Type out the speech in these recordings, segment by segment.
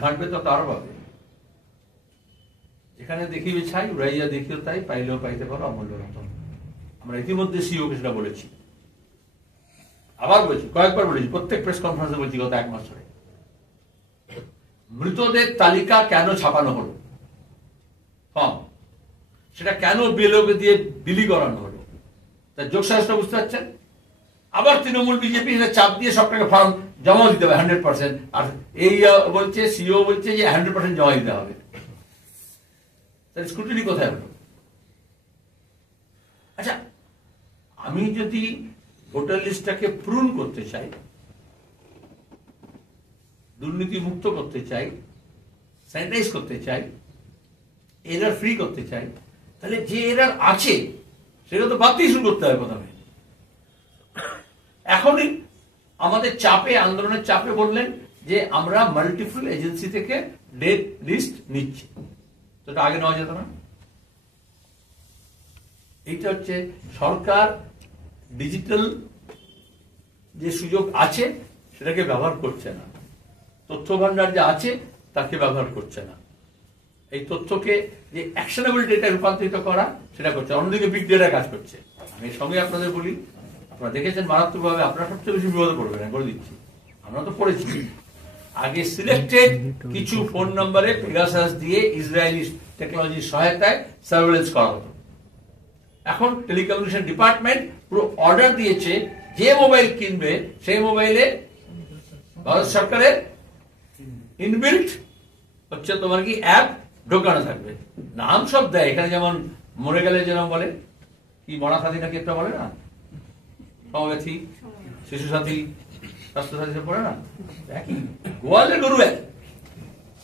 ঘাটবে তত আরো পাবে। এখানে দেখিবে ছাই, উড়াইয়া দেখিও তাই, পাইলেও পাইতে পারো অমূল্য রতন। আমরা ইতিমধ্যে সিইওকে সেটা বলেছি, আবার বলছি, কয়েকবার বলেছি, প্রত্যেক প্রেস কনফারেন্সে বলছি গত 1 মাস ধরে। মৃতদের তালিকা কেন ছাপানো হলো, সেটা কেন বিএলওকে দিয়ে বিলি করানো হলো, তার যোগসাজটা বুঝতে পারছেন? আবার তৃণমূল বিজেপি চাপ দিয়ে সবটাকে ফর্ম জমা দিতে হবে 100%, আর এই বলছে, সিইও বলছে যে 100% জমা দিতে হবে। তার স্ক্রুটিনি কোথায় হলো? আচ্ছা, আমি যদি ভোটার লিস্টটাকে প্রুন করতে চাই, দুর্নীতি মুক্ত করতে চাই, স্যানিটাইজ করতে চাই, এরার ফ্রি করতে চাই, তাহলে যে এরার আছে সেটা তো বাদ দিয়ে শুরু করতে হবে প্রথমে। এখনই আমাদের চাপে, আন্দোলনের চাপে বললেন যে আমরা মাল্টিপল এজেন্সি থেকে ডেট লিস্ট নিচ্ছি, সেটা আগে নেওয়া যেত না? এইটা হচ্ছে সরকার ডিজিটাল যে সুযোগ আছে সেটাকে ব্যবহার করছে না, তথ্য ভান্ডার যা আছে তাকে ব্যবহার করছে না, এই তথ্যকে যে অ্যাকশনেবল ডেটা রূপান্তরিত করা সেটা করছে, অন্যদিকে বিগ ডেটা কাজ করছে। আমি এর সঙ্গে আপনাদের বলি, আপনারা দেখেছেন মারাত্মকভাবে, আপনারা সবচেয়ে বেশি বিপদে পড়বেন, করে দিচ্ছি, আমরা তো পড়েছি। আগে সিলেক্টেড কিছু ফোন নম্বরে পেগাসাস দিয়ে ইসরায়েলি টেকনোলজির সহায়তায় সার্ভেলেন্স করা হতো। এখন টেলিকমিউনিকেশন ডিপার্টমেন্ট পুরো অর্ডার দিয়েছে, যে মোবাইল কিনবে সেই মোবাইলে ভারত সরকারের ইনবিল্ট হচ্ছে তোমার কি অ্যাপ ঢোকানো থাকবে। নাম সব দেয় এখানে, যেমন মরে গেলে যেরকম বলে কি মরা সাথী নাকি একটা বলে না, সমব্যথী, শিশু সাথী, স্বাস্থ্য সাথী সব পড়ে না, একই গোয়ালের গরু এক,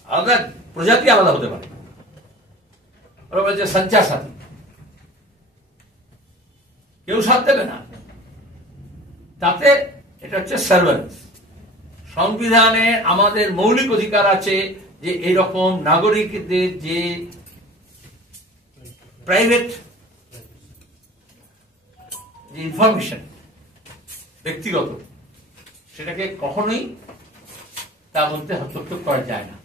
আলাদা প্রজাতি আলাদা হতে পারে। ওরা বলছে সঞ্চার সাথী, কেউ সাথ দেবে না, তাতে এটা হচ্ছে সার্ভেলেন্স। সংবিধানে আমাদের মৌলিক অধিকার আছে যে এরকম নাগরিকদের যে প্রাইভেট যে ইনফরমেশন ব্যক্তিগত, সেটাকে কখনোই তার মধ্যে হস্তক্ষেপ করা যায় না।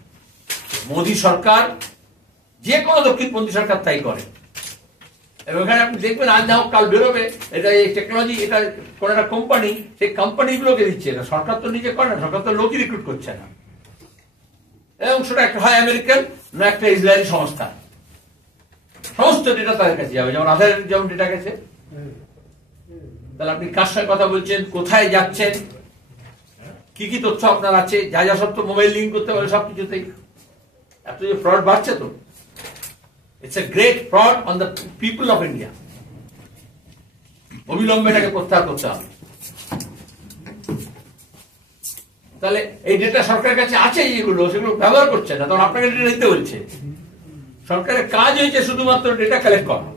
মোদী সরকার, যে কোনো দক্ষিণপন্থী সরকার তাই করে। এবং এখানে আপনি দেখবেন আজ না হোক কাল বেরোবে, এটা এই টেকনোলজি, এটা কোন একটা কোম্পানি, সেই কোম্পানিগুলোকে দিচ্ছে, এটা সরকার তো নিজে করে না, সরকার তো লোকই রিক্রুট করছে না। এবং সেটা একটা হয় আমেরিকান না একটা ইসরায়েলি সংস্থা, সমস্ত ডেটা তাদের কাছে যাবে, যেমন আধার যেমন ডেটা গেছে। তাহলে আপনি কার সঙ্গে কথা বলছেন, কোথায় যাচ্ছেন, কি কি তথ্য আপনার আছে, যা যা সব তো মোবাইল লিঙ্ক করতে পারে সবকিছুতেই। এত যে ফ্রড বাড়ছে, তো it's a great fraud on the people of India. অবিলম্বে এটাকে প্রত্যাহার করতে হবে। তাহলে এই ডেটা সরকারের কাছে আছে, যেগুলো সেগুলো ব্যবহার করছে না, তখন আপনাকে ডেটা নিতে বলছে। সরকারের কাজ হয়েছে শুধুমাত্র ডেটা কালেক্ট করা।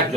একজন